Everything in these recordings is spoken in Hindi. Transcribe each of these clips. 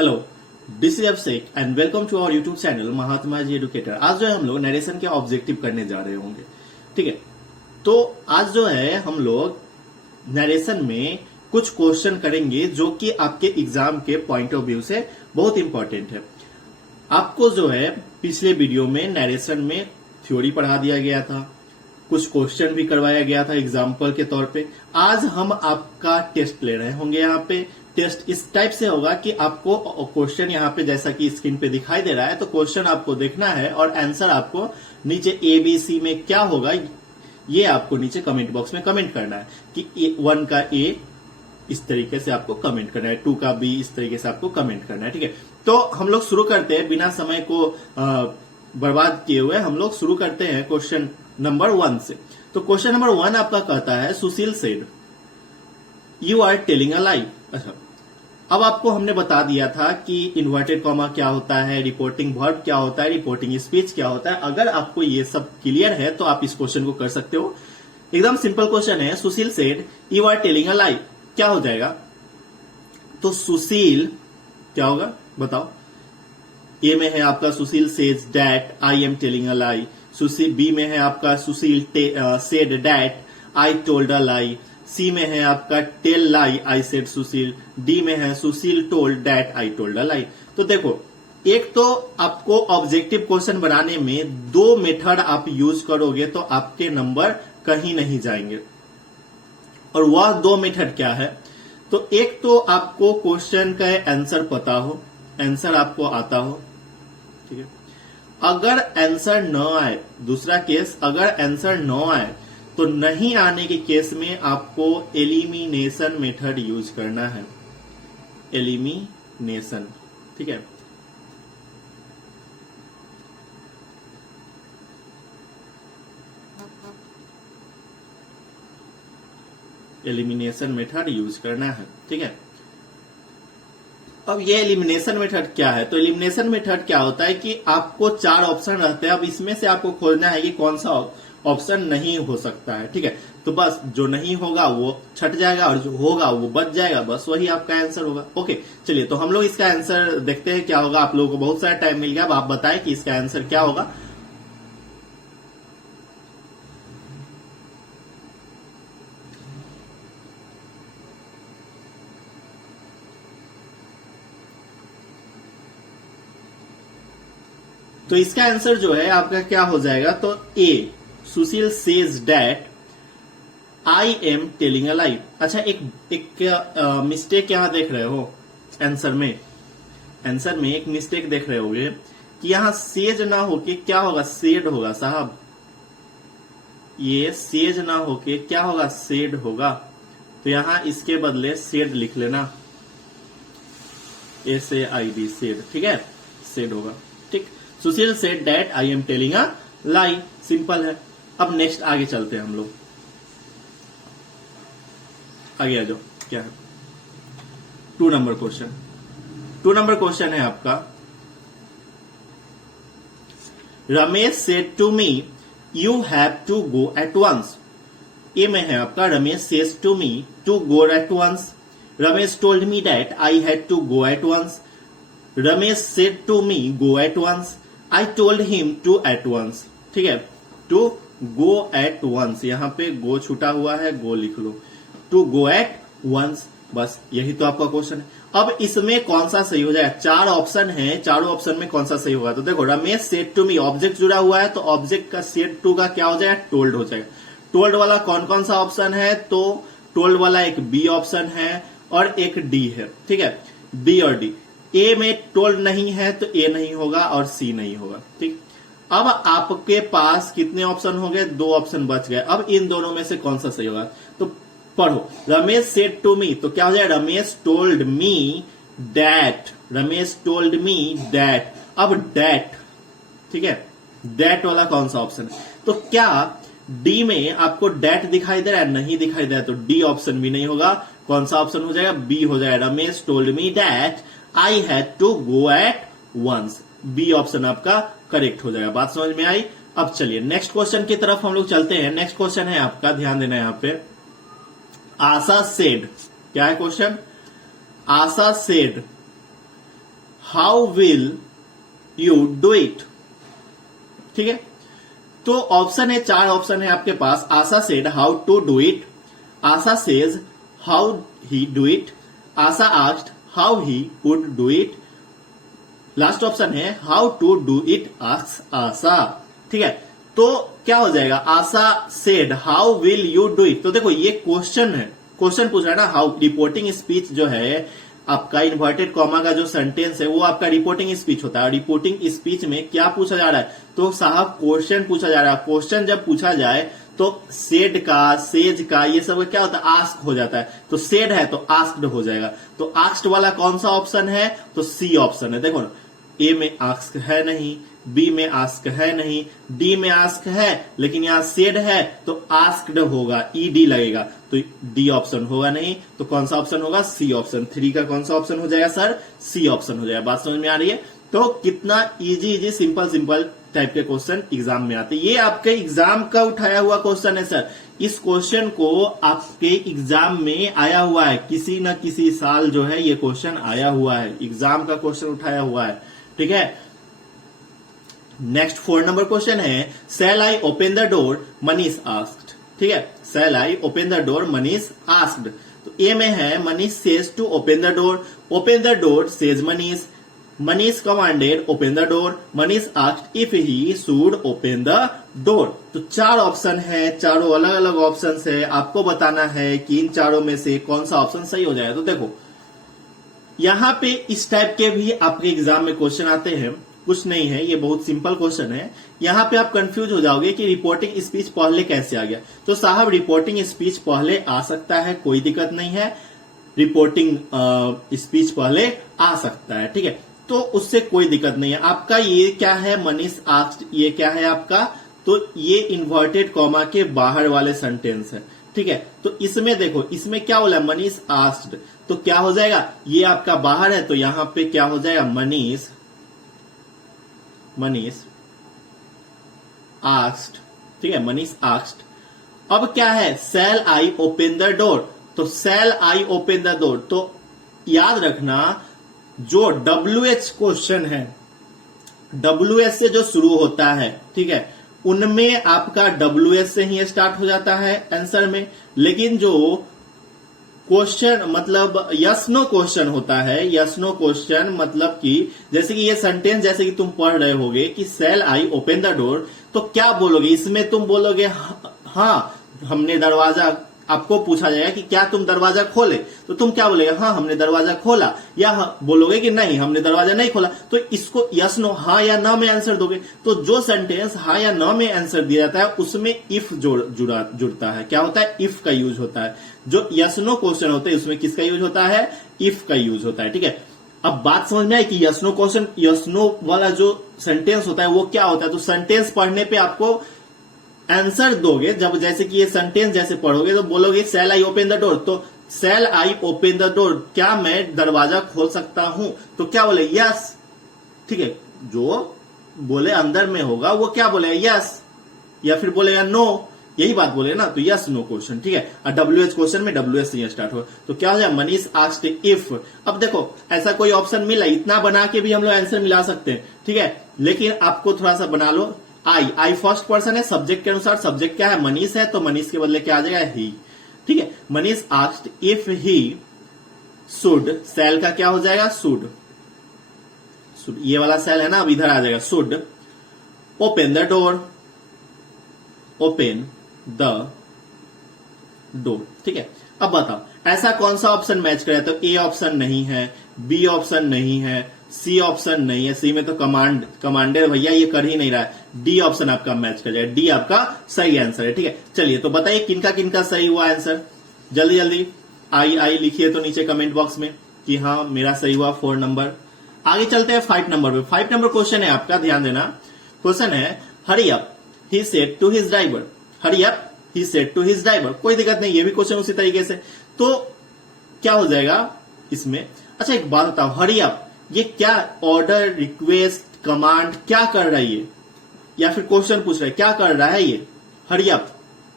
Hello, this is Abhishek and welcome to our YouTube channel Mahatma ji educator. आज जो है हम लोग नरेशन के ऑब्जेक्टिव करने जा रहे होंगे। ठीक है, तो आज जो है हम लोग नरेशन में कुछ क्वेश्चन करेंगे जो कि आपके एग्जाम के पॉइंट ऑफ व्यू से बहुत इंपॉर्टेंट है। आपको जो है पिछले वीडियो में नरेशन में थ्योरी पढ़ा दिया गया था, कुछ क्वेश्चन भी करवाया गया था एग्जाम्पल के तौर पे। आज हम आपका टेस्ट ले रहे होंगे। यहाँ पे टेस्ट इस टाइप से होगा कि आपको क्वेश्चन यहाँ पे जैसा कि स्क्रीन पे दिखाई दे रहा है, तो क्वेश्चन आपको देखना है और आंसर आपको नीचे ABC में क्या होगा ये आपको नीचे कमेंट बॉक्स में कमेंट करना है कि 1 का A इस तरीके से आपको कमेंट करना है, 2 का B इस तरीके से आपको कमेंट करना है। ठीक है, तो हम लोग शुरू करते हैं बिना समय को बर्बाद किए हुए। हम लोग शुरू करते हैं क्वेश्चन नंबर 1 से। तो क्वेश्चन नंबर 1 आपका कहता है Sushil said you are telling a lie. अच्छा, अब आपको हमने बता दिया था कि इन्वर्टेड कॉमा क्या होता है, रिपोर्टिंग वर्ब क्या होता है, रिपोर्टिंग स्पीच क्या होता है। अगर आपको ये सब क्लियर है तो आप इस क्वेश्चन को कर सकते हो। एकदम सिंपल क्वेश्चन है, Sushil said you are telling a lie, क्या हो जाएगा? तो सुशील क्या होगा बताओ। ए में है आपका Sushil says that I am telling a lie. Sushil B में है आपका Sushil said that I told a lie. C में है आपका tell lie I said Sushil. D में है Sushil told that I told a lie. तो देखो, एक तो आपको ऑब्जेक्टिव क्वेश्चन बनाने में 2 मेथड आप यूज करोगे तो आपके नंबर कहीं नहीं जाएंगे। और वह 2 मेथड क्या है? तो एक तो आपको क्वेश्चन का आंसर पता हो, आंसर आपको आता हो। ठीक है, अगर आंसर न आए, दूसरा केस, अगर आंसर न आए तो नहीं आने के केस में आपको एलिमिनेशन मेथड यूज करना है। एलिमिनेशन, ठीक है। एलिमिनेशन मेथड यूज करना है। ठीक है, अब ये एलिमिनेशन मेथड क्या है? तो एलिमिनेशन मेथड क्या होता है कि आपको 4 ऑप्शन रहते हैं। अब इसमें से आपको खोजना है कि कौन सा ऑप्शन नहीं हो सकता है। ठीक है, तो बस जो नहीं होगा वो छट जाएगा और जो होगा वो बच जाएगा, बस वही आपका आंसर होगा। ओके, चलिए तो हम लोग इसका आंसर देखते हैं क्या होगा। आप लोगों को बहुत सारा टाइम मिल गया, अब आप बताएं कि इसका आंसर क्या होगा। तो इसका आंसर जो है आपका क्या हो जाएगा? तो A, Sushil says that I am telling a lie. अच्छा, एक मिस्टेक यहां देख रहे हो आंसर में। आंसर में एक मिस्टेक देख रहे होगे कि यहां सेज ना होके क्या होगा? सेड होगा साहब। ये सेज ना होके क्या होगा? सेड होगा। तो यहां इसके बदले सेड लिख लेना, SAID, सेड। ठीक है, सेड होगा। ठीक, Sushil said that I am telling a lie, simple है। अब नेक्स्ट आगे चलते हैं हम लोग। आगे आ जाओ, क्या है 2 नंबर क्वेश्चन। 2 नंबर क्वेश्चन है आपका, Ramesh said to me you have to go at once. A में है आपका Ramesh says to me to go at once. Ramesh told me that I had to go at once. Ramesh said to me go at once. I told him to at once. ठीक है, टू गो एट वंस, यहां पे गो छूटा हुआ है, गो लिख लो। टू गो एट वंस, बस यही तो आपका क्वेश्चन है। अब इसमें कौन सा सही हो जाएगा? 4 ऑप्शन है, चारों ऑप्शन में कौन सा सही होगा? तो देखो, Ramesh said to me, object जुड़ा हुआ है तो ऑब्जेक्ट का सेड टू का क्या हो जाएगा? टोल्ड हो जाएगा। टोल्ड वाला कौन कौन सा ऑप्शन है? तो टोल्ड वाला एक बी ऑप्शन है और एक डी है। ठीक है, बी और डी। ए में टोल्ड नहीं है तो ए नहीं होगा और सी नहीं होगा। ठीक, अब आपके पास कितने ऑप्शन हो गए? 2 ऑप्शन बच गए। अब इन दोनों में से कौन सा सही होगा? तो पढ़ो, रमेश सेड टू मी, तो क्या हो जाएगा? Ramesh told me that. Ramesh told me that. अब दैट, ठीक है, दैट वाला कौन सा ऑप्शन है? तो क्या डी में आपको दैट दिखाई दे रहा है? नहीं दिखाई दे रहा है, तो डी ऑप्शन भी नहीं होगा। कौन सा ऑप्शन हो जाएगा? बी हो जाएगा, Ramesh told me that I had to go at once. B option आपका करेक्ट हो जाएगा। बात समझ में आई? अब चलिए नेक्स्ट क्वेश्चन की तरफ हम लोग चलते हैं। नेक्स्ट क्वेश्चन है आपका, ध्यान देना यहां पे, आशा सेड, क्या है question? Asha said how will you do it. ठीक है, तो ऑप्शन है, 4 ऑप्शन है आपके पास। Asha said how to do it, Asha says how he do it, Asha asked how he would do it, last option है how to do it asks Asha. ठीक है, तो क्या हो जाएगा, Asha said how will you do it. तो देखो ये क्वेश्चन है, क्वेश्चन पूछ रहा है ना, हाउ। रिपोर्टिंग स्पीच जो है आपका, इन्वर्टेड कॉमा का जो सेंटेंस है वो आपका रिपोर्टिंग स्पीच होता है। रिपोर्टिंग स्पीच में क्या पूछा जा रहा है, तो साहब क्वेश्चन पूछा जा रहा है। क्वेश्चन जब पूछा जाए तो सेड का, सेज का, ये सब क्या होता है, आस्क हो जाता है। तो सेड है तो आस्क्ड हो जाएगा। तो आस्क्ड वाला कौन सा ऑप्शन है, तो सी ऑप्शन है। देखो ना, ए में आस्क है नहीं, बी में आस्क है नहीं, डी में आस्क है लेकिन यहां सेड है तो आस्क्ड होगा, ईडी लगेगा, तो डी ऑप्शन होगा नहीं। तो कौन सा ऑप्शन होगा, सी ऑप्शन। 3 का कौन सा ऑप्शन हो जाएगा सर, सी ऑप्शन हो जाएगा। बात समझ में आ रही है। तो कितना इजी सिंपल सिंपल टाइप के क्वेश्चन एग्जाम में आते हैं। ये आपके एग्जाम का उठाया हुआ क्वेश्चन है सर। इस क्वेश्चन को आपके एग्जाम में आया हुआ है, किसी न किसी साल जो है ये क्वेश्चन आया हुआ है, एग्जाम का क्वेश्चन उठाया हुआ है। ठीक है, नेक्स्ट 4 नंबर क्वेश्चन है, shall I open the door, Manish asked. ठीक है, shall I open the door, Manish asked. तो ए में है Manish says to open the door, open the door says Manish, Manish commanded open the door, Manish asked if he should open the door. तो 4 ऑप्शन है, चारों अलग अलग ऑप्शन है। आपको बताना है कि इन चारों में से कौन सा ऑप्शन सही हो जाए। तो देखो यहां पे इस टाइप के भी आपके एग्जाम में क्वेश्चन आते हैं, कुछ नहीं है, ये बहुत सिंपल क्वेश्चन है। यहां पे आप कंफ्यूज हो जाओगे कि रिपोर्टिंग स्पीच पहले कैसे आ गया। तो साहब रिपोर्टिंग स्पीच पहले आ सकता है, कोई दिक्कत नहीं है। रिपोर्टिंग स्पीच पहले आ सकता है, ठीक है, तो उससे कोई दिक्कत नहीं है। आपका ये क्या है, मनीष आस्क्ड, ये क्या है आपका, तो ये इन्वर्टेड कॉमा के बाहर वाले सेंटेंस है। ठीक है, तो इसमें देखो, इसमें क्या बोला, मनीष आस्क्ड, तो क्या हो जाएगा, ये आपका बाहर है तो यहां पे क्या हो जाएगा, मनीष आस्क्ड। ठीक है, मनीष आस्क्ड। अब क्या है, shall I open the door, तो shall I open the door, तो याद रखना जो WH क्वेश्चन है, WH से जो शुरू होता है, ठीक है, उनमें आपका WH से ही स्टार्ट हो जाता है आंसर में। लेकिन जो क्वेश्चन मतलब यस नो क्वेश्चन होता है, यस नो क्वेश्चन मतलब कि जैसे कि ये सेंटेंस जैसे कि तुम पढ़ रहे होगे कि shall I open the door, तो क्या बोलोगे इसमें, तुम बोलोगे हाँ हमने दरवाजा, आपको पूछा जाएगा कि क्या तुम दरवाजा खोले, तो तुम क्या बोलोगे, हाँ हमने दरवाजा खोला, या बोलोगे कि नहीं हमने दरवाजा नहीं खोला। तो इसको यस नो, हाँ या ना में आंसर दोगे। तो जो सेंटेंस हाँ या ना में आंसर दिया जाता है उसमें इफ जुड़ता है, क्या होता है, इफ का यूज होता है। जो यस नो क्वेश्चन होते हैं उसमें किसका यूज होता है, इफ का यूज होता है। ठीक है, अब बात समझ में आई कि yes no question, yes no वाला जो सेंटेंस होता है वो क्या होता है। तो सेंटेंस पढ़ने पे आपको आंसर दोगे, जब जैसे कि ये सेंटेंस जैसे पढ़ोगे तो बोलोगे shall I open the door, तो shall I open the door, क्या मैं दरवाजा खोल सकता हूं, तो क्या बोले, यस। ठीक है, जो बोले अंदर में होगा वो क्या बोलेगा, यस, या फिर बोलेगा नो, यही बात बोले ना, तो यस नो क्वेश्चन। ठीक है, और WH क्वेश्चन में WH से स्टार्ट हो, तो क्या हो जाए, मनीष आस्क्ड इफ। अब देखो ऐसा कोई ऑप्शन मिला, इतना बना के भी हम लोग आंसर मिला सकते हैं। ठीक है, लेकिन आपको थोड़ा सा बना लो, आई फर्स्ट पर्सन है, सब्जेक्ट के अनुसार सब्जेक्ट क्या है, मनीष है, तो मनीष के बदले क्या आ जाएगा, ही। ठीक है, Manish asked if he should, sell का क्या हो जाएगा, शुड, ये वाला सेल है ना, अब इधर आ जाएगा, should open the door, open the door. ठीक है, अब बताओ ऐसा कौन सा ऑप्शन मैच करे, तो ए ऑप्शन नहीं है, बी ऑप्शन नहीं है, सी ऑप्शन नहीं है, सी में तो कमांडर भैया ये कर ही नहीं रहा है, डी ऑप्शन आपका मैच कर जाएगा, डी आपका सही आंसर है। ठीक है, चलिए तो बताइए किनका किनका सही हुआ आंसर, जल्दी जल्दी आई लिखिए तो नीचे कमेंट बॉक्स में कि हाँ मेरा सही हुआ 4 नंबर। आगे चलते हैं 5 नंबर पे। 5 नंबर क्वेश्चन है आपका, ध्यान देना। क्वेश्चन है, hurry up he said to his driver, hurry up he said to his driver, कोई दिक्कत नहीं, ये भी क्वेश्चन उसी तरीके से। तो क्या हो जाएगा इसमें, अच्छा एक बात बताओ, हरी अप ये क्या ऑर्डर, रिक्वेस्ट, कमांड क्या कर रहा है ये, या फिर क्वेश्चन पूछ रहा है क्या कर रहा है ये, hurry up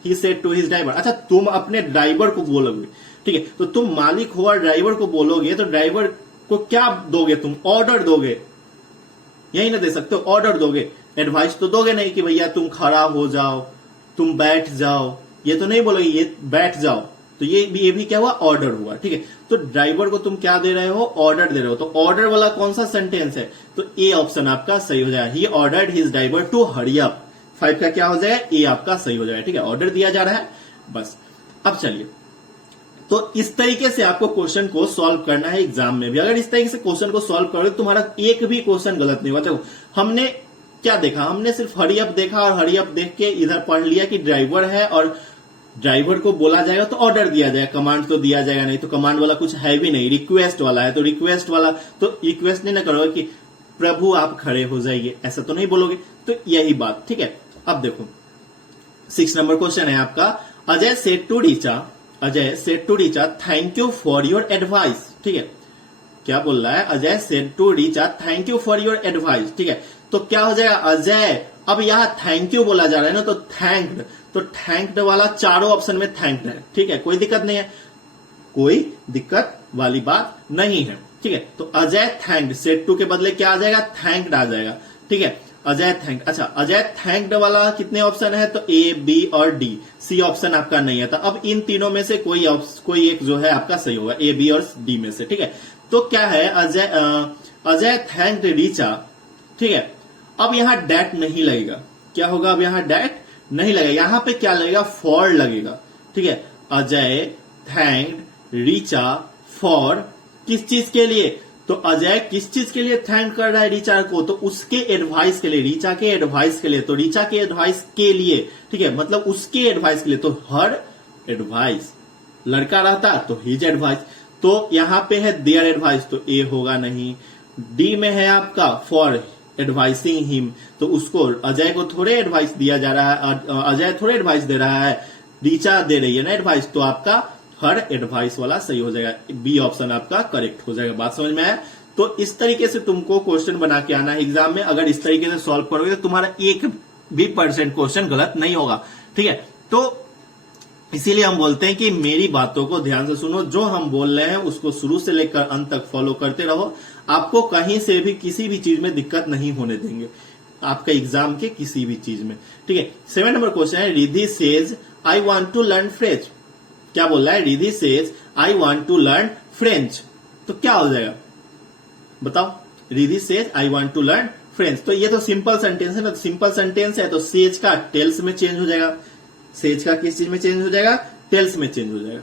he said to his driver. अच्छा तुम अपने ड्राइवर को बोलोगे, ठीक है, तो तुम मालिक हो और ड्राइवर को बोलोगे, तो ड्राइवर को क्या दोगे तुम? ऑर्डर दोगे, यही ना दे सकते हो, ऑर्डर दोगे। एडवाइस तो दोगे नहीं कि भैया तुम खड़ा हो जाओ, तुम बैठ जाओ, ये तो नहीं बोलोगे ये बैठ जाओ। तो ये भी क्या हुआ? ऑर्डर हुआ, ठीक है। तो ड्राइवर को तुम क्या दे रहे हो? ऑर्डर दे रहे हो। तो ऑर्डर वाला कौन सा सेंटेंस है? तो ए ऑप्शन आपका सही हो जाएगा। He ordered his driver to hurry up. 5 का क्या हो जाएगा? ए आपका सही हो जाएगा, ठीक है। ऑर्डर दिया जा रहा है बस। अब चलिए, तो इस तरीके से आपको क्वेश्चन को सॉल्व करना है एग्जाम में भी। अगर इस तरीके से क्वेश्चन को सॉल्व करोगे तो तुम्हारा एक भी क्वेश्चन गलत नहीं हुआ। देखो हमने क्या देखा? हमने सिर्फ हरी अप देखा और हरी अप देख के इधर पढ़ लिया कि ड्राइवर है और ड्राइवर को बोला जाएगा तो ऑर्डर दिया जाएगा, कमांड तो दिया जाएगा नहीं। तो कमांड वाला कुछ है भी नहीं, रिक्वेस्ट वाला है। तो रिक्वेस्ट वाला तो रिक्वेस्ट नहीं ना करोगे कि प्रभु आप खड़े हो जाइए, ऐसा तो नहीं बोलोगे। तो यही बात, ठीक है। अब देखो 6 नंबर क्वेश्चन है आपका। Ajay said to Richa thank you for your advice, ठीक है। क्या बोल रहा है? Ajay said to Richa thank you for your advice, ठीक है। तो क्या हो जाएगा? अजय, अब यहां थैंक यू बोला जा रहा है ना, तो थैंक्ड, तो थैंक्ड वाला चारों ऑप्शन में थैंक्ड है, ठीक है। कोई दिक्कत नहीं है, कोई दिक्कत वाली बात नहीं है, ठीक है। तो अजय थैंक्ड, सेड टू के बदले क्या आ जाएगा? थैंक्ड आ जाएगा, ठीक है। अजय थैंक्ड। अच्छा, अजय थैंक्ड वाला कितने ऑप्शन है? तो ए, बी और डी। सी ऑप्शन आपका नहीं है। तो अब इन तीनों में से कोई एक जो है आपका सही होगा, ए, बी और डी में से, ठीक है। तो क्या है? अजय थैंक्ड रीचा, ठीक है। अब यहां डैट नहीं लगेगा। क्या होगा? अब यहां डैट नहीं लगेगा, यहां पे क्या लगेगा? फॉर लगेगा, ठीक है। अजय थैंक्ड रीचा फॉर, किस चीज के लिए? तो अजय किस चीज के लिए थैंक कर रहा है रीचा को? तो उसके एडवाइस के लिए, रीचा के एडवाइस के लिए। तो रीचा के एडवाइस के लिए, ठीक है, मतलब उसके एडवाइस के लिए। तो हर एडवाइस, लड़का रहता तो हिज एडवाइस। तो यहां पे है देयर एडवाइस, तो ए होगा नहीं। डी में है आपका फॉर एडवाइसिंग हिम, तो उसको अजय को थोड़े एडवाइस दिया जा रहा है, अजय थोड़े एडवाइस दे रहा है, रीचा दे रही है ना एडवाइस। तो आपका हर एडवाइस वाला सही हो जाएगा, बी ऑप्शन आपका करेक्ट हो जाएगा। बात समझ में आया? तो इस तरीके से तुमको क्वेश्चन बना के आना है एग्जाम में। अगर इस तरीके से सॉल्व करोगे तो तुम्हारा 1% क्वेश्चन गलत नहीं होगा, ठीक है। तो इसीलिए हम बोलते हैं कि मेरी बातों को ध्यान से सुनो, जो हम बोल रहे हैं उसको शुरू से लेकर अंत तक फॉलो करते रहो। आपको कहीं से भी किसी भी चीज में दिक्कत नहीं होने देंगे, आपका एग्जाम के किसी भी चीज में, ठीक है। 7 नंबर क्वेश्चन है, Ridhi says I want to learn French. क्या बोल रहा है? Ridhi says I want to learn French. तो क्या हो जाएगा बताओ? Ridhi says I want to learn French. तो ये तो सिंपल सेंटेंस है ना, सिंपल सेंटेंस है तो सेज का टेल्स में चेंज हो जाएगा। सेज का किस चीज में चेंज हो जाएगा? टेल्स में चेंज हो जाएगा।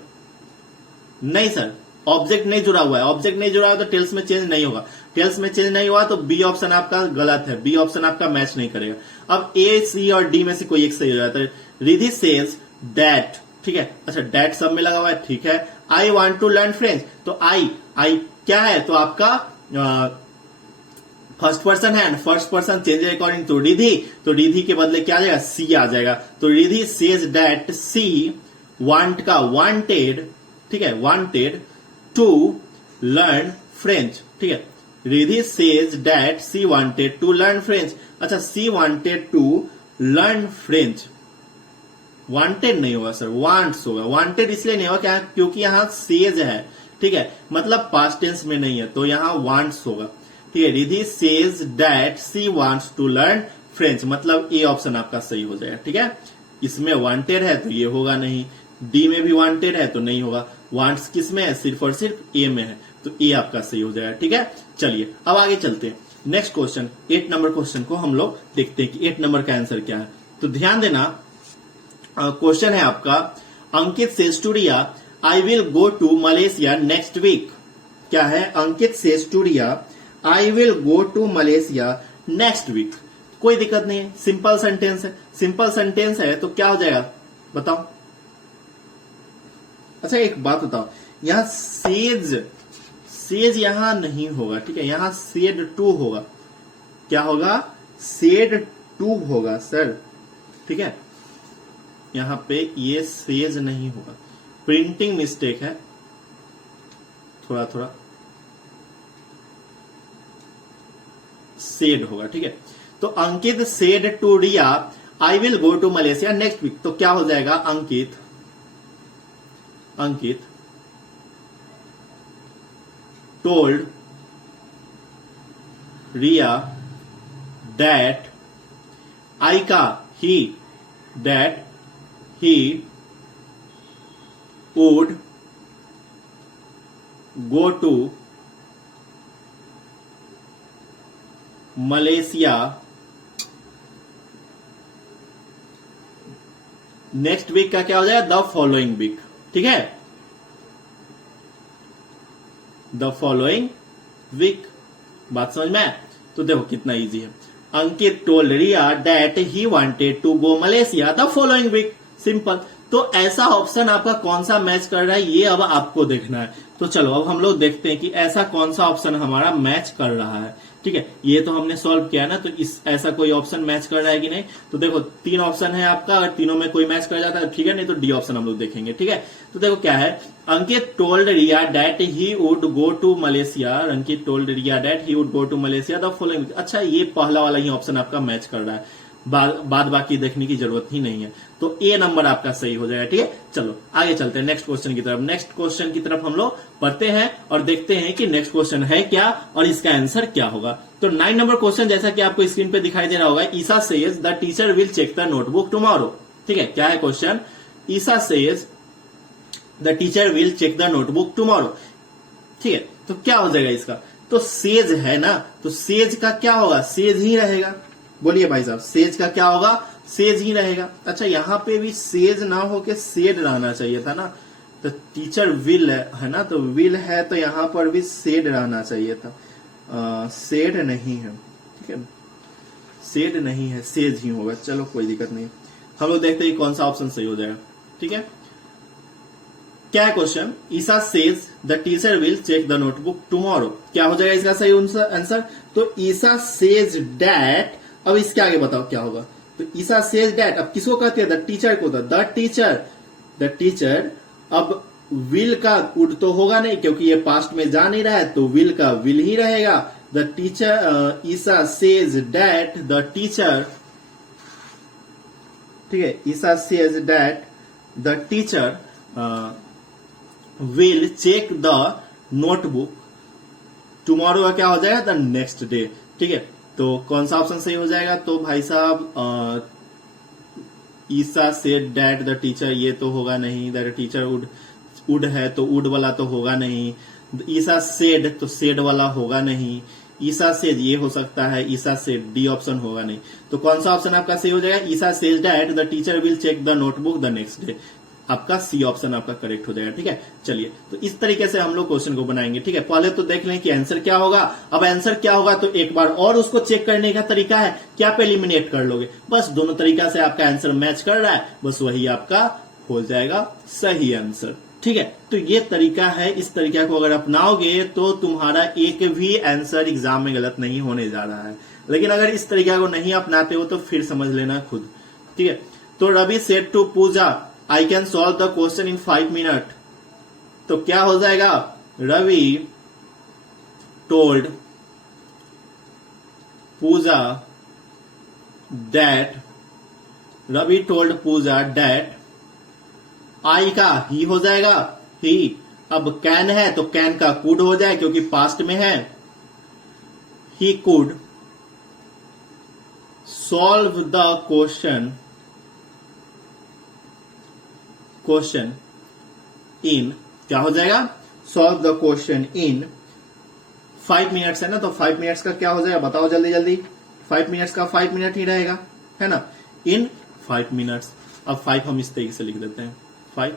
नहीं सर, ऑब्जेक्ट नहीं जुड़ा हुआ है, ऑब्जेक्ट नहीं जुड़ा हुआ तो टेल्स में चेंज नहीं होगा। टेल्स में चेंज नहीं हुआ तो बी ऑप्शन आपका गलत है, बी ऑप्शन आपका मैच नहीं करेगा। अब ए, सी और डी में से कोई एक सही हो जाता है। रिधि सेज दैट, ठीक है। अच्छा, दैट सब में लगा हुआ है, ठीक है। I want to learn French, तो आई क्या है? तो आपका फर्स्ट पर्सन है, first person change according to Ridhi, तो रिधि के बदले क्या आ जाएगा? सी आ जाएगा। तो Ridhi says that she want का वांटेड, ठीक है, वांटेड टू लर्न फ्रेंच, ठीक है। Ridhi says that she wanted to learn French. अच्छा, she wanted to learn French, wanted नहीं होगा सर, वांट्स होगा। वांटेड इसलिए नहीं होगा क्योंकि यहां सेज है, ठीक है, मतलब पास्ट टेंस में नहीं है, तो यहां वांट्स होगा, ठीक है। Ridhi says that she wants to learn French, मतलब ए ऑप्शन आपका सही हो जाएगा, ठीक है। इसमें वांटेड है तो ये होगा नहीं, डी में भी वांटेड है तो नहीं होगा। वांट्स किस में है? सिर्फ और सिर्फ ए में है, तो ए आपका सही हो जाएगा, ठीक है। चलिए अब आगे चलते हैं। नेक्स्ट क्वेश्चन 8 नंबर क्वेश्चन को हम लोग देखते हैं कि 8 नंबर का आंसर क्या है। तो ध्यान देना, क्वेश्चन है आपका, Ankit says to Riya I will go to Malaysia next week. क्या है? Ankit says to Riya I will go to Malaysia next week. कोई दिक्कत नहीं है, सिंपल सेंटेंस है, सिंपल सेंटेंस है तो क्या हो जाएगा बताओ? अच्छा एक बात बताओ, यहां सेज यहां नहीं होगा, ठीक है, यहां सेड टू होगा। क्या होगा? सेड टू होगा सर, ठीक है। यहां पे ये सेज नहीं होगा, प्रिंटिंग मिस्टेक है थोड़ा थोड़ा, सेड होगा, ठीक है। तो Ankit said to Riya I will go to Malaysia next week. तो क्या हो जाएगा? अंकित टोल्ड रिया दैट आई का he that he would go to Malaysia next week का क्या हो जाएगा, द फॉलोइंग वीक। ठीक है, द फॉलोइंग वीक। बात समझ में आया? तो देखो कितना इजी है। Ankit told Riya that he wanted to go Malaysia the following week. Simple. तो ऐसा ऑप्शन आपका कौन सा मैच कर रहा है ये अब आपको देखना है। तो चलो अब हम लोग देखते हैं कि ऐसा कौन सा ऑप्शन हमारा मैच कर रहा है। ठीक है, ये तो हमने सॉल्व किया ना, तो इस ऐसा कोई ऑप्शन मैच कर रहा है कि नहीं। तो देखो 3 ऑप्शन है आपका, अगर तीनों में कोई मैच कर जाता है ठीक है, नहीं तो डी ऑप्शन हम लोग देखेंगे। ठीक है, तो देखो क्या है, Ankit told Riya that he would go to Malaysia. Ankit told Riya that he would go to Malaysia the following. अच्छा, ये पहला वाला ही ऑप्शन आपका मैच कर रहा है, बाद बाकी देखने की जरूरत ही नहीं है। तो ए नंबर आपका सही हो जाएगा। ठीक है, चलो आगे चलते हैं नेक्स्ट क्वेश्चन की तरफ। नेक्स्ट क्वेश्चन की तरफ हम लोग पढ़ते हैं और देखते हैं कि नेक्स्ट क्वेश्चन है क्या और इसका आंसर क्या होगा। तो 9 नंबर क्वेश्चन जैसा कि आपको स्क्रीन पे दिखाई दे रहा होगा, Isa says the teacher will check the notebook tomorrow. ठीक है, क्या है question, Isa says the teacher will check the notebook tomorrow. ठीक है, तो क्या हो जाएगा इसका, तो सेज है ना, तो सेज का क्या होगा, सेज ही रहेगा। बोलिए भाई साहब, सेज का क्या होगा, सेज ही रहेगा। अच्छा, यहां पे भी सेज ना होके सेड रहना चाहिए था ना, तो टीचर विल है ना, तो विल है तो यहां पर भी सेड रहना चाहिए था। सेड नहीं है। ठीक है, सेड नहीं है, सेज ही होगा। चलो कोई दिक्कत नहीं, हम लोग देखते हैं कौन सा ऑप्शन सही हो जाएगा। ठीक है, क्या है question, Isa says the teacher will check the notebook tomorrow. क्या हो जाएगा इसका सही आंसर, तो ईसा सेज डैट। अब इसके आगे बताओ क्या होगा, तो ईसा सेज डैट अब किसको कहते हैं, द टीचर को, द टीचर। अब विल का वुड तो होगा नहीं क्योंकि ये पास्ट में जा नहीं रहा है, तो विल का विल ही रहेगा। The teacher, Isa says that the teacher. ठीक है, Isa says that the teacher will check the notebook tomorrow का क्या हो जाएगा, द नेक्स्ट डे। ठीक है, तो कौन सा ऑप्शन सही हो जाएगा, तो भाई साहब ईसा सेड डैट द टीचर, ये तो होगा नहीं। द टीचर वुड है तो वुड वाला तो होगा नहीं। ईसा सेड तो सेड वाला होगा नहीं। ईसा सेज ये हो सकता है, ईसा सेड डी ऑप्शन होगा नहीं। तो कौन सा ऑप्शन आपका सही हो जाएगा, Isa says that the teacher will check the notebook the next day. आपका सी ऑप्शन आपका करेक्ट हो जाएगा। ठीक है, चलिए तो इस तरीके से हम लोग क्वेश्चन को बनाएंगे। ठीक है, पहले तो देख लें कि आंसर क्या होगा। अब आंसर क्या होगा तो एक बार और उसको चेक करने का तरीका है कि आप एलिमिनेट कर लोगे, बस दोनों तरीका से आपका आंसर मैच कर रहा है, बस वही आपका हो जाएगा सही आंसर। ठीक है, तो ये तरीका है, इस तरीका को अगर अपनाओगे तो तुम्हारा एक भी आंसर एग्जाम में गलत नहीं होने जा रहा है। लेकिन अगर इस तरीका को नहीं अपनाते हो तो फिर समझ लेना खुद। ठीक है, तो Ravi said to Pooja I can solve the question in 5 minute. तो क्या हो जाएगा, Ravi told Pooja that I का ही हो जाएगा, ही। अब कैन है तो कैन का कुड हो जाए क्योंकि पास्ट में है। ही कुड सॉल्व द क्वेश्चन इन, क्या हो जाएगा, solve the question in 5 minutes है ना, तो 5 मिनट्स का क्या हो जाएगा बताओ जल्दी जल्दी। 5 मिनट्स का 5 मिनट ही रहेगा, है ना, इन 5 मिनट्स। अब 5 हम इस तरीके से लिख देते हैं, 5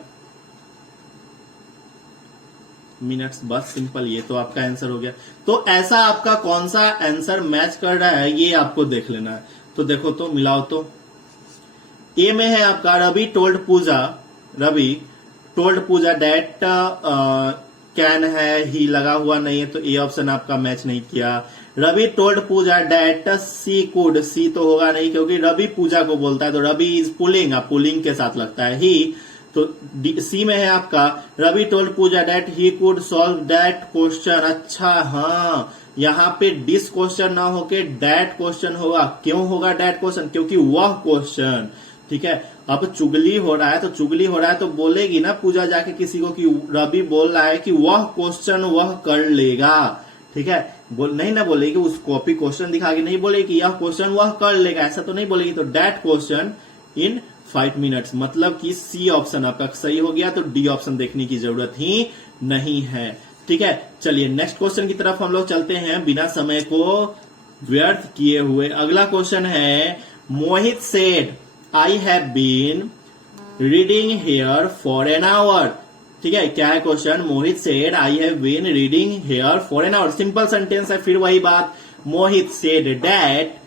मिनट्स, बस सिंपल। ये तो आपका आंसर हो गया। तो ऐसा आपका कौन सा आंसर मैच कर रहा है ये आपको देख लेना है। तो देखो तो मिलाओ, तो ए में है आपका Ravi told Pooja that can है, ही लगा हुआ नहीं है तो ए ऑप्शन आपका मैच नहीं किया। Ravi told Pooja that she could, she तो होगा नहीं क्योंकि रवि पूजा को बोलता है, तो रवि इज पुलिंग, आप पुलिंग के साथ लगता है ही, तो सी में है आपका Ravi told Pooja that he could solve that question. अच्छा हाँ, यहाँ पे डिस क्वेश्चन ना होके डैट क्वेश्चन होगा। क्यों होगा डैट क्वेश्चन, क्योंकि वह क्वेश्चन। ठीक है, अब चुगली हो रहा है तो बोलेगी ना पूजा जाके किसी को कि रवि बोल रहा है कि वह क्वेश्चन वह कर लेगा। ठीक है, नहीं ना बोलेगी, उस कॉपी क्वेश्चन दिखा के नहीं बोलेगी कि यह क्वेश्चन वह कर लेगा, ऐसा तो नहीं बोलेगी। तो दैट क्वेश्चन इन 5 मिनट्स, मतलब कि सी ऑप्शन आपका सही हो गया। तो डी ऑप्शन देखने की जरूरत ही नहीं है। ठीक है, चलिए नेक्स्ट क्वेश्चन की तरफ हम लोग चलते हैं बिना समय को व्यर्थ किए हुए। अगला क्वेश्चन है, Mohit said I have been reading here for an hour. ठीक है, क्या है question? Mohit said I have been reading here for an hour. Simple sentence है, फिर वही बात। Mohit said that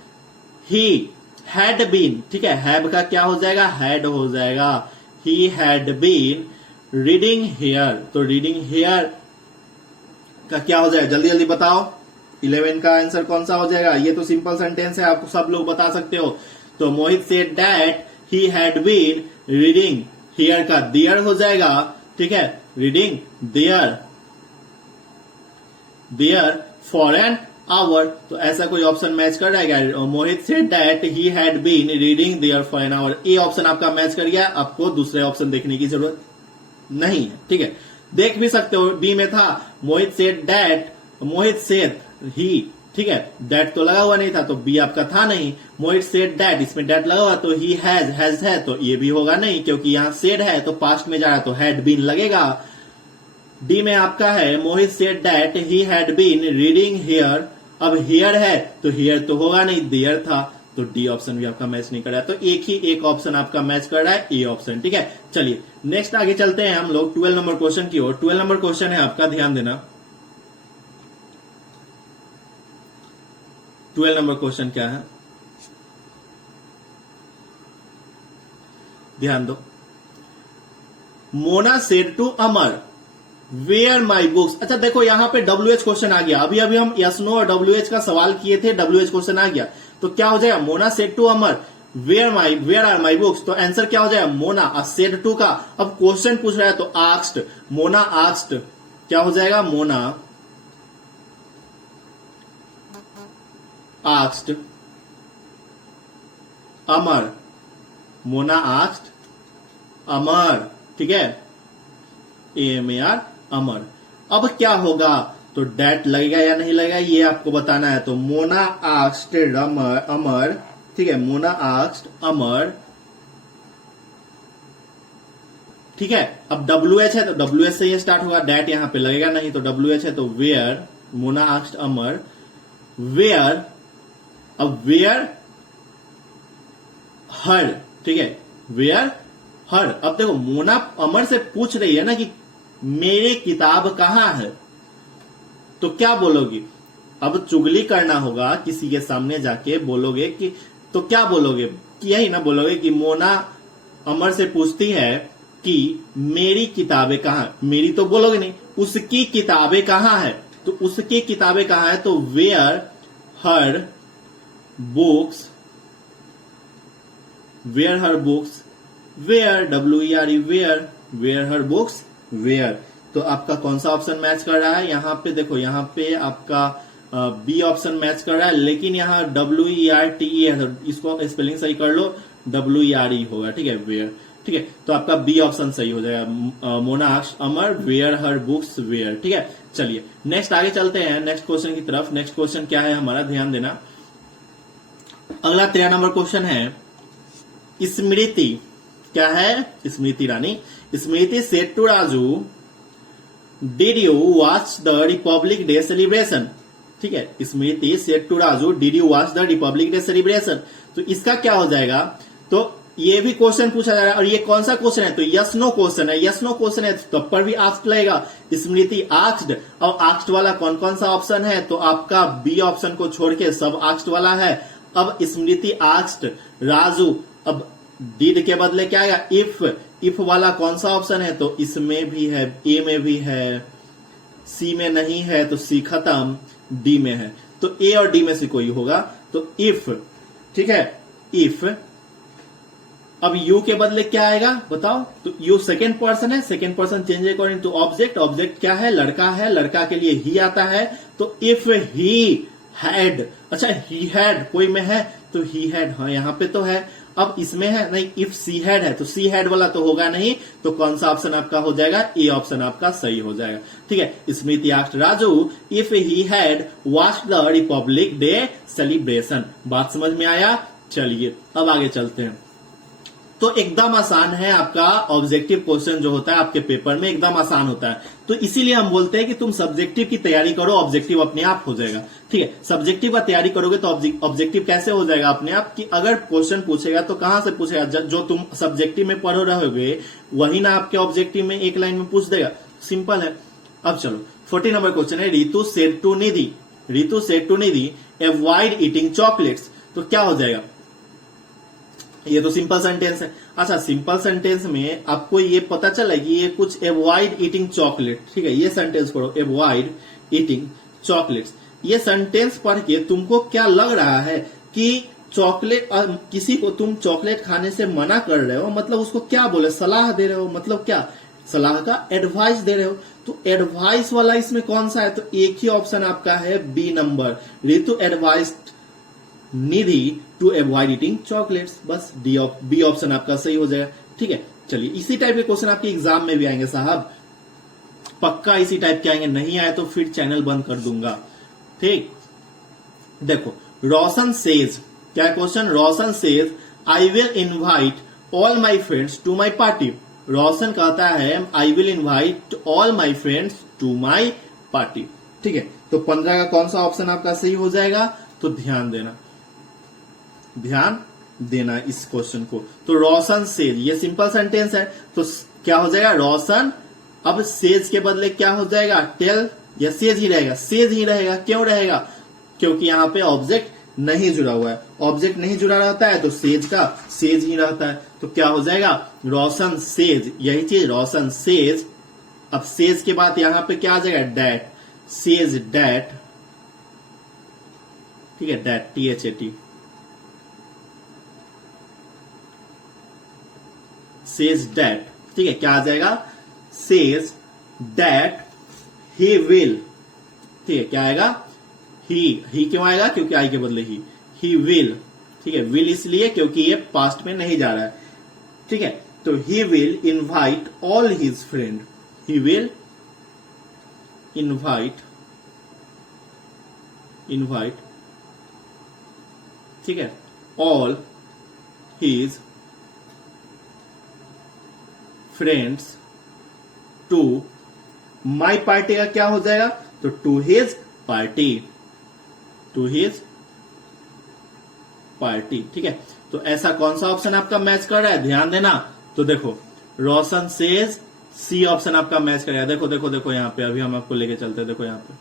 he had been, ठीक है, हैव का क्या हो जाएगा? हैड हो जाएगा। He had been reading here, तो रीडिंग हेयर का क्या हो जाएगा? जल्दी जल्दी बताओ, 11 का आंसर कौन सा हो जाएगा? ये तो सिंपल सेंटेंस है, आपको सब लोग बता सकते हो। तो Mohit said that he had been reading, here का देयर हो जाएगा। ठीक है, reading there for an hour. तो ऐसा कोई ऑप्शन मैच कर जाएगा? Mohit said that he had been reading there for an hour, ये ऑप्शन आपका मैच कर गया। आपको दूसरे ऑप्शन देखने की जरूरत नहीं है। ठीक है, देख भी सकते हो, बी में था Mohit said that, Mohit said he, ठीक है, दैट तो लगा हुआ नहीं था, तो बी आपका था नहीं। मोहित सेड दैट, इसमें दैट लगा हुआ, तो ही हैज है, तो ये भी होगा नहीं, क्योंकि यहां सेड है तो पास्ट में जा रहा है, तो हैड बीन लगेगा। डी में आपका है Mohit said that he had been reading here, अब हियर है तो हियर तो होगा नहीं, देयर था, तो डी ऑप्शन भी आपका मैच नहीं कर रहा है। तो एक ऑप्शन आपका मैच कर रहा है, ए ऑप्शन। ठीक है, चलिए नेक्स्ट आगे चलते हैं हम लोग 12 नंबर क्वेश्चन की ओर। 12 नंबर क्वेश्चन है आपका, ध्यान देना। 12 नंबर क्वेश्चन क्या है, ध्यान दो। Mona said to Amar where my books. अच्छा देखो, यहां पे WH क्वेश्चन आ गया। अभी हम यस नो और WH का सवाल किए थे, WH क्वेश्चन आ गया, तो क्या हो जाएगा? Mona said to Amar where are my books, तो आंसर क्या हो जाएगा? मोना। सेड टू का अब क्वेश्चन पूछ रहा है तो आस्क्ड, मोना आस्क्ड, क्या हो जाएगा? मोना आस्क्ड अमर, मोना आस्क्ड अमर। ठीक है, AMAR अमर। अब क्या होगा? तो डेट लगेगा या नहीं लगेगा ये आपको बताना है। तो मोना आस्क्ड अमर, ठीक है, मोना आस्क्ड अमर। ठीक है, अब WH है तो WH से ये स्टार्ट होगा, डेट यहां पे लगेगा नहीं, तो WH है तो where, Mona asked Amar where, अब वेयर हर, ठीक है, वेयर हर। अब देखो, मोना अमर से पूछ रही है ना कि मेरी किताब कहां है, तो क्या बोलोगी? अब चुगली करना होगा, किसी के सामने जाके बोलोगे कि, तो क्या बोलोगे? यही ना बोलोगे कि मोना अमर से पूछती है कि मेरी किताबें कहां, मेरी तो बोलोगे नहीं, उसकी किताबें कहां है, तो उसकी किताबें कहां है, तो where her books, where her books, where WERE were, where her books were. तो आपका कौन सा ऑप्शन मैच कर रहा है? यहां पे देखो, यहां पे आपका बी ऑप्शन मैच कर रहा है, लेकिन यहां WERTE है, तो इसको स्पेलिंग सही कर लो, WERE होगा। ठीक है, वेयर। ठीक है, तो आपका बी ऑप्शन सही हो जाएगा, Mona asked Amar where her books were. ठीक है, चलिए नेक्स्ट आगे चलते हैं नेक्स्ट क्वेश्चन की तरफ। नेक्स्ट क्वेश्चन क्या है हमारा, ध्यान देना। अगला 13 नंबर क्वेश्चन है, स्मृति, क्या है? Smriti Rani. Smriti said to Raju, did you watch the Republic Day celebration. ठीक है, Smriti said to Raju, did you watch the Republic Day celebration. तो इसका क्या हो जाएगा? तो ये भी क्वेश्चन पूछा जा रहा है, और ये कौन सा क्वेश्चन है? तो यस नो क्वेश्चन है। यस नो क्वेश्चन है तो पर भी आस्क्ड लगेगा, स्मृति आस्क्ड। और आस्क्ड वाला कौन कौन सा ऑप्शन है? तो आपका बी ऑप्शन को छोड़ के सब आस्क्ड वाला है। अब स्मृति आस्क्ड राजू, अब डिड के बदले क्या आएगा? इफ वाला कौन सा ऑप्शन है? तो इसमें भी है, ए में भी है, सी में नहीं है, तो सी खत्म, डी में है, तो ए और डी में से कोई होगा। तो इफ, ठीक है, इफ। अब यू के बदले क्या आएगा बताओ? तो यू सेकेंड पर्सन है, second person change according to object. Object क्या है? लड़का है, लड़का के लिए ही आता है, तो इफ ही हैड, अच्छा ही हैड कोई में है तो ही हैड, हाँ यहां पे तो है। अब इसमें है नहीं, इफ सी हैड है तो सी हैड वाला तो होगा नहीं, तो कौन सा ऑप्शन आपका हो जाएगा, ए ऑप्शन आपका सही हो जाएगा। ठीक है, Smriti asked Raju if he had watched the Republic Day celebration. बात समझ में आया? चलिए अब आगे चलते हैं। तो एकदम आसान है, आपका ऑब्जेक्टिव क्वेश्चन जो होता है आपके पेपर में एकदम आसान होता है, तो इसीलिए हम बोलते हैं कि तुम सब्जेक्टिव की तैयारी करो, ऑब्जेक्टिव अपने आप हो जाएगा। ठीक है, सब्जेक्टिव का तैयारी करोगे तो ऑब्जेक्टिव कैसे हो जाएगा अपने आप, कि अगर क्वेश्चन पूछेगा तो कहां से पूछेगा, जो तुम सब्जेक्टिव में पढ़ रहोगे वही ना आपके ऑब्जेक्टिव में एक लाइन में पूछ देगा। सिंपल है। अब चलो 40 नंबर क्वेश्चन है, Ritu said to Nidhi avoid eating chocolates. तो क्या हो जाएगा, ये तो सिंपल सेंटेंस है। अच्छा, सिंपल सेंटेंस में आपको ये पता चला कि ये कुछ अवॉइड ईटिंग चॉकलेट। ठीक है, ये सेंटेंस पढ़ो, अवॉइड ईटिंग चॉकलेट्स। ये सेंटेंस पढ़ के तुमको क्या लग रहा है कि चॉकलेट, किसी को तुम चॉकलेट खाने से मना कर रहे हो, मतलब उसको क्या बोले, सलाह दे रहे हो, मतलब क्या, सलाह का एडवाइस दे रहे हो। तो एडवाइस वाला इसमें कौन सा है, तो एक ही ऑप्शन आपका है B number, Ritu advised Nidhi to avoid eating chocolates. बस बी ऑप्शन आपका सही हो जाएगा। ठीक है, चलिए इसी टाइप के क्वेश्चन आपके एग्जाम में भी आएंगे साहब, पक्का इसी टाइप के आएंगे, नहीं आए तो फिर चैनल बंद कर दूंगा। ठीक, देखो रोशन सेज, क्या question, Roshan says I will invite all my friends to my party. Roshan कहता है I will invite all my friends to my party. ठीक है, तो 15 का कौन सा ऑप्शन आपका सही हो जाएगा, तो ध्यान देना इस क्वेश्चन को। तो रोशन सेज, ये सिंपल सेंटेंस है, तो क्या हो जाएगा, रोशन, अब सेज के बदले क्या हो जाएगा, टेल, या सेज ही रहेगा, सेज ही रहेगा। क्यों रहेगा, क्योंकि यहां पे ऑब्जेक्ट नहीं जुड़ा हुआ है, ऑब्जेक्ट नहीं जुड़ा रहता है तो सेज का सेज ही रहता है। तो क्या हो जाएगा, रोशन सेज, यही चीज रोशन सेज। अब सेज के बाद यहां पे क्या आ जाएगा, डैट, सेज डैट। ठीक है, डैट, THAT, सेज डैट। ठीक है, क्या आ जाएगा, सेज डैट ही विल। ठीक है, क्या आएगा, ही क्यों आएगा, क्योंकि आई के बदले ही विल। ठीक है, विल इसलिए क्योंकि ये पास्ट में नहीं जा रहा है। ठीक है, तो he will invite all his friend, he will invite, ठीक है, all his friends to my party का क्या हो जाएगा, तो टू हिज पार्टी, ठीक है। तो ऐसा कौन सा ऑप्शन आपका मैच कर रहा है, ध्यान देना। तो देखो रोशन सेज, सी ऑप्शन आपका मैच करेगा। देखो देखो देखो यहां पे, अभी हम आपको लेके चलते हैं, देखो यहां पे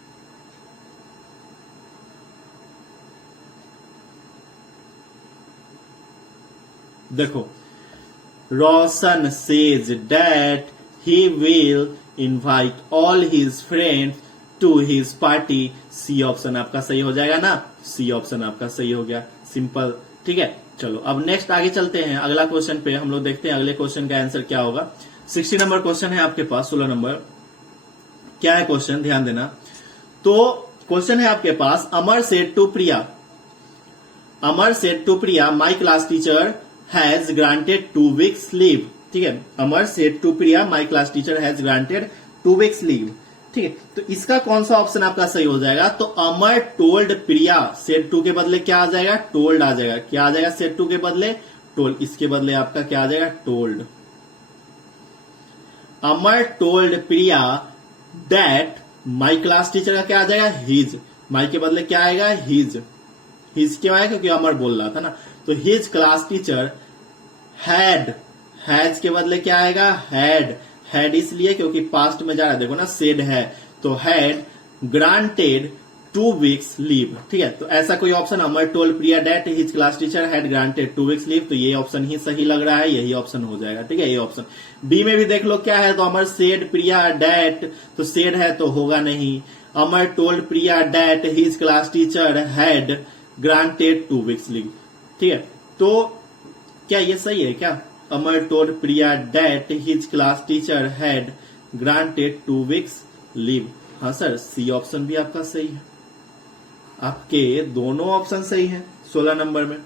देखो, Roshan says that he will invite all his friends to his party. C option आपका सही हो जाएगा ना, सी ऑप्शन आपका सही हो गया, सिंपल। ठीक है, चलो अब नेक्स्ट आगे चलते हैं, अगला क्वेश्चन पे हम लोग देखते हैं अगले क्वेश्चन का आंसर क्या होगा। 60 नंबर क्वेश्चन है आपके पास, 16 नंबर क्या है क्वेश्चन, ध्यान देना। तो क्वेश्चन है आपके पास, Amar said to Priya my class teacher has granted 2 weeks leave. ठीक है, Amar said to Priya my class teacher has granted 2 weeks leave. ठीक है, तो इसका कौन सा ऑप्शन आपका सही हो जाएगा, तो अमर टोल्ड प्रिया, सेड टू के बदले क्या आ जाएगा, टोल्ड आ जाएगा। क्या आ जाएगा, सेड टू के बदले टोल्ड, इसके बदले आपका क्या आ जाएगा, told. Amar told Priya that my class teacher का क्या आ जाएगा, हिज, माई के बदले क्या आएगा, हिज। हिज क्यों आएगा, क्योंकि अमर बोल रहा था ना। तो his class teacher had, has के बदले क्या आएगा, हैड इसलिए क्योंकि पास्ट में जा रहा है, देखो ना सेड है, तो हैड ग्रांटेड 2 weeks लीव। ठीक है, तो ऐसा कोई option, Amar told Priya that his class teacher had granted 2 weeks leave, तो ये ऑप्शन ही सही लग रहा है, यही ऑप्शन हो जाएगा। ठीक है, ये ऑप्शन। बी में भी देख लो क्या है, तो अमर सेड प्रिया डैट, तो सेड है तो होगा नहीं। Amar told Priya that his class teacher had granted 2 weeks leave. ठीक है, तो क्या ये सही है क्या, Amar told Priya that his class teacher had granted 2 weeks leave. हाँ सर, सी ऑप्शन भी आपका सही है, आपके दोनों ऑप्शन सही है 16 नंबर में।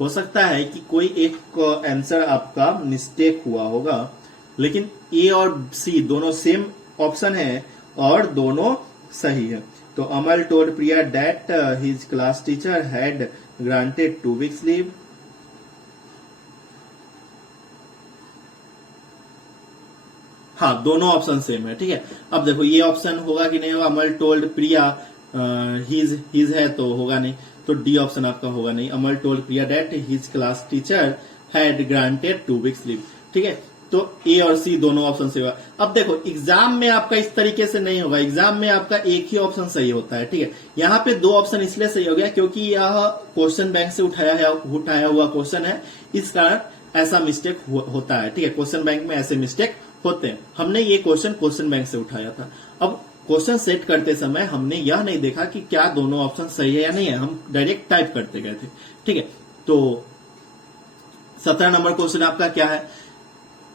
हो सकता है कि कोई एक आंसर आपका मिस्टेक हुआ होगा, लेकिन ए और सी दोनों सेम ऑप्शन है और दोनों सही है। तो Amal told Priya that his class teacher had granted 2 weeks leave. हाँ, दोनों ऑप्शन सेम है, ठीक है। अब देखो ये ऑप्शन होगा कि नहीं होगा, अमल टोल्ड प्रिया हिज है तो होगा नहीं, तो डी ऑप्शन आपका होगा नहीं। Amal told Priya that his class teacher had granted 2 weeks leave, ठीक है। तो ए और सी दोनों ऑप्शन से होगा। अब देखो एग्जाम में आपका इस तरीके से नहीं होगा, एग्जाम में आपका एक ही ऑप्शन सही होता है, ठीक है। यहाँ पे 2 ऑप्शन इसलिए सही हो गया क्योंकि यह क्वेश्चन बैंक से उठाया हुआ क्वेश्चन है, इस कारण ऐसा मिस्टेक होता है, ठीक है। क्वेश्चन बैंक में ऐसे मिस्टेक होते हैं। हमने ये क्वेश्चन बैंक से उठाया था। अब क्वेश्चन सेट करते समय हमने यह नहीं देखा कि क्या दोनों ऑप्शन सही है या नहीं है, हम डायरेक्ट टाइप करते गए थे, ठीक है। तो 17 नंबर क्वेश्चन आपका क्या है?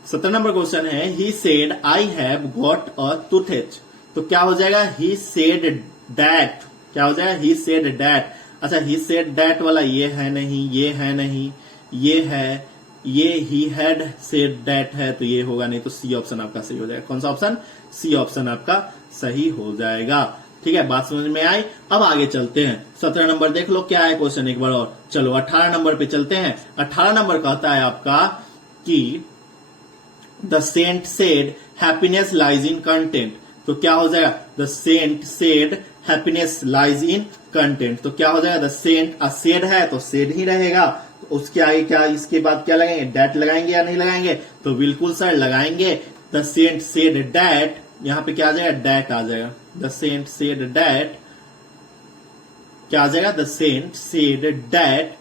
17 नंबर क्वेश्चन है he said I have got a toothache. तो क्या हो जाएगा? He said that. क्या हो जाएगा? He said that. अच्छा, ही सेड दैट वाला ये है नहीं, ये है नहीं, ये है, ये ही हैड सेड दैट है, तो ये होगा नहीं, तो सी ऑप्शन आपका सही हो जाएगा। कौन सा ऑप्शन? सी ऑप्शन आपका सही हो जाएगा, ठीक है। बात समझ में आई? अब आगे चलते हैं। 17 नंबर देख लो क्या है क्वेश्चन एक बार और। चलो 18 नंबर पे चलते हैं। 18 नंबर कहता है आपका कि the saint said happiness lies in content. तो क्या हो जाएगा? The saint said happiness lies in content. तो क्या हो जाएगा? द सेंट सेड है तो सेड ही रहेगा, तो उसके आगे क्या, इसके बाद क्या लगाएंगे? डैट लगाएंगे या नहीं लगाएंगे? तो बिल्कुल सर लगाएंगे। द सेंट सेड डैट, यहां पे क्या आ जाएगा? डैट आ जाएगा। द सेंट सेड डैट, क्या आ जाएगा? The saint said that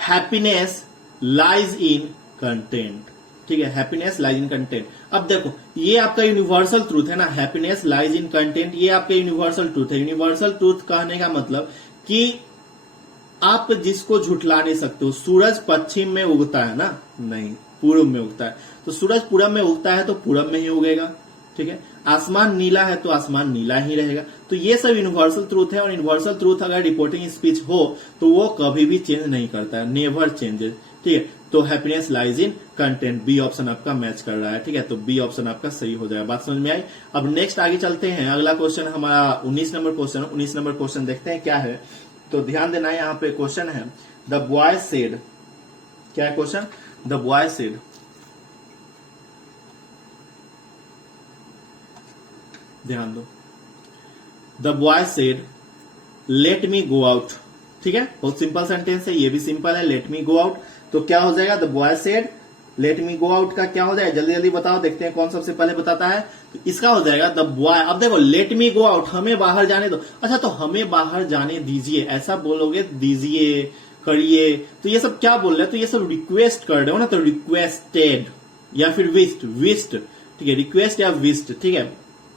happiness lies in content, ठीक है। Happiness lies in content. अब देखो ये आपका यूनिवर्सल ट्रूथ है ना, हैप्पीनेस लाइज इन कंटेंट, ये आपका यूनिवर्सल ट्रूथ है। यूनिवर्सल ट्रूथ कहने का मतलब कि आप जिसको झुठला नहीं सकते हो। सूरज पश्चिम में उगता है ना, नहीं, पूर्व में उगता है। तो सूरज पूरब में उगता है तो पूरब में ही उगेगा, ठीक है। आसमान नीला है तो आसमान नीला ही रहेगा। तो ये सब यूनिवर्सल ट्रूथ है, और यूनिवर्सल ट्रूथ अगर रिपोर्टिंग स्पीच हो तो वो कभी भी चेंज नहीं करता है, नेवर चेंजेस, ठीक है। तो happiness lies in content, B option आपका मैच कर रहा है, ठीक है। तो बी ऑप्शन आपका सही हो जाएगा। बात समझ में आई? अब नेक्स्ट आगे चलते हैं। अगला क्वेश्चन हमारा 19 नंबर क्वेश्चन। 19 नंबर क्वेश्चन देखते हैं क्या है। तो ध्यान देना, यहाँ पे क्वेश्चन है द बॉय सेड। क्या है क्वेश्चन? द बॉय सेड, ध्यान दो। The boy said let me go out, ठीक है। बहुत सिंपल सेंटेंस है, ये भी सिंपल है, लेट मी गो आउट। तो क्या हो जाएगा? The boy said let me go out का क्या हो जाएगा? जल्दी जल्दी बताओ, देखते हैं कौन सबसे पहले बताता है। तो इसका हो जाएगा द बॉय। अब देखो लेट मी गो आउट, हमें बाहर जाने दो। अच्छा, तो हमें बाहर जाने दीजिए, ऐसा बोलोगे, दीजिए, करिए, तो ये सब क्या बोल रहे हैं? तो ये सब रिक्वेस्ट कर रहे हो ना, तो रिक्वेस्टेड या फिर विस्ट, विस्ट, ठीक है। रिक्वेस्ट या विस्ट, ठीक है,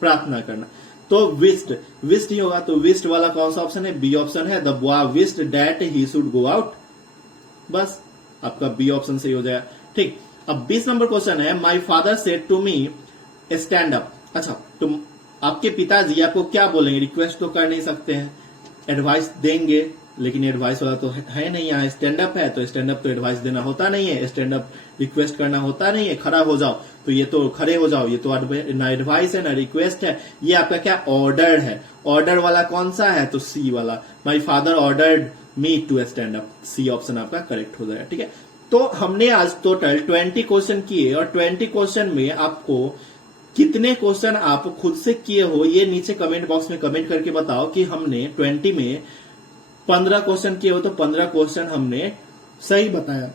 प्रार्थना करना। तो विस्ट, विस्ट ही होगा। तो विस्ट वाला कौन सा ऑप्शन है? बी ऑप्शन है। The boy wished that he should go out, बस आपका बी ऑप्शन सही हो जाएगा, ठीक। अब 20 नंबर क्वेश्चन है my father said to me stand up. अच्छा, तो आपके पिताजी आपको क्या बोलेंगे? रिक्वेस्ट तो कर नहीं सकते हैं, एडवाइस देंगे, लेकिन एडवाइस वाला तो है नहीं, यहाँ स्टैंड अप है, तो स्टैंड अप तो एडवाइस देना होता नहीं है, स्टैंड अप रिक्वेस्ट करना होता नहीं है। खड़ा हो जाओ, तो ये तो खड़े हो जाओ, ये तो ना एडवाइस है ना रिक्वेस्ट है, ये आपका क्या? ऑर्डर है। ऑर्डर वाला कौन सा है? तो सी वाला, my father ordered me to stand up, C option आपका करेक्ट हो जाएगा, ठीक है। तो हमने आज टोटल 20 क्वेश्चन किए, और 20 क्वेश्चन में आपको कितने क्वेश्चन आप खुद से किए हो ये नीचे कमेंट बॉक्स में कमेंट करके बताओ कि हमने 20 में 15 क्वेश्चन किए हो तो 15 क्वेश्चन हमने सही बताया,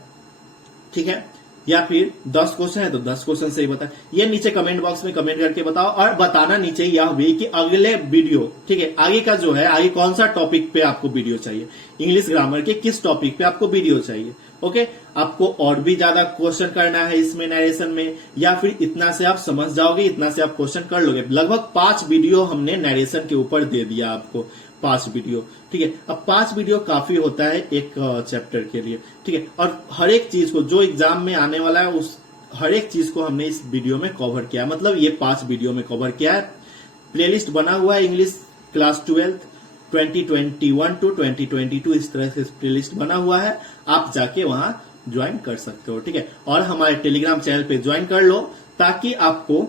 ठीक है, या फिर 10 क्वेश्चन है तो 10 क्वेश्चन सही बताया। ये नीचे कमेंट बॉक्स में कमेंट करके बताओ, और बताना नीचे यह भी कि अगले वीडियो, ठीक है, आगे का जो है, आगे कौन सा टॉपिक पे आपको वीडियो चाहिए, इंग्लिश ग्रामर के किस टॉपिक पे आपको वीडियो चाहिए। ओके, आपको और भी ज्यादा क्वेश्चन करना है इसमें नरेशन में, या फिर इतना से आप समझ जाओगे, इतना से आप क्वेश्चन कर लोगे। लगभग 5 वीडियो हमने नरेशन के ऊपर दे दिया आपको, 5 वीडियो, ठीक है। अब 5 वीडियो काफी होता है एक चैप्टर के लिए, ठीक है। और हर एक चीज को जो एग्जाम में आने वाला है उस हर एक चीज को हमने इस वीडियो में कवर किया, मतलब ये 5 वीडियो में कवर किया है। प्लेलिस्ट बना हुआ है इंग्लिश क्लास 12, 2021 टू 2022 इस तरह से प्लेलिस्ट बना हुआ है, आप जाके वहां ज्वाइन कर सकते हो। ठीक है, और हमारे टेलीग्राम चैनल पे ज्वाइन कर लो ताकि आपको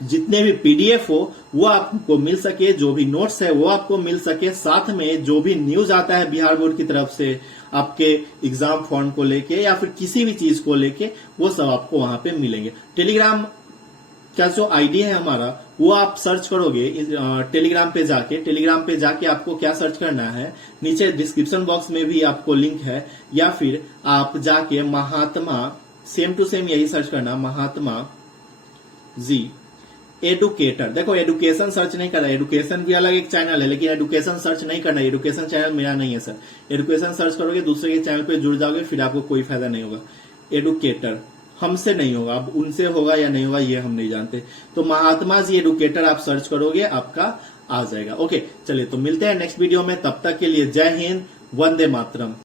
जितने भी पीडीएफ हो वो आपको मिल सके, जो भी नोट्स है वो आपको मिल सके, साथ में जो भी न्यूज आता है बिहार बोर्ड की तरफ से आपके एग्जाम फॉर्म को लेके या फिर किसी भी चीज को लेके, वो सब आपको वहां पे मिलेंगे। टेलीग्राम का जो आईडी है हमारा वो आप सर्च करोगे टेलीग्राम पे जाके आपको क्या सर्च करना है, नीचे डिस्क्रिप्शन बॉक्स में भी आपको लिंक है, या फिर आप जाके महात्मा सेम टू सेम यही सर्च करना, महात्मा जी एडुकेटर। देखो एडुकेशन सर्च नहीं करना, एडुकेशन भी अलग एक चैनल है, लेकिन एडुकेशन सर्च नहीं करना, एडुकेशन चैनल मेरा नहीं है सर। एडुकेशन सर्च करोगे दूसरे के चैनल पे जुड़ जाओगे, फिर आपको कोई फायदा नहीं होगा। एडुकेटर हमसे नहीं होगा, अब उनसे होगा या नहीं होगा ये हम नहीं जानते। तो महात्मा जी एडुकेटर आप सर्च करोगे, आपका आ जाएगा। ओके, चलिए तो मिलते हैं नेक्स्ट वीडियो में, तब तक के लिए जय हिंद, वंदे मातरम।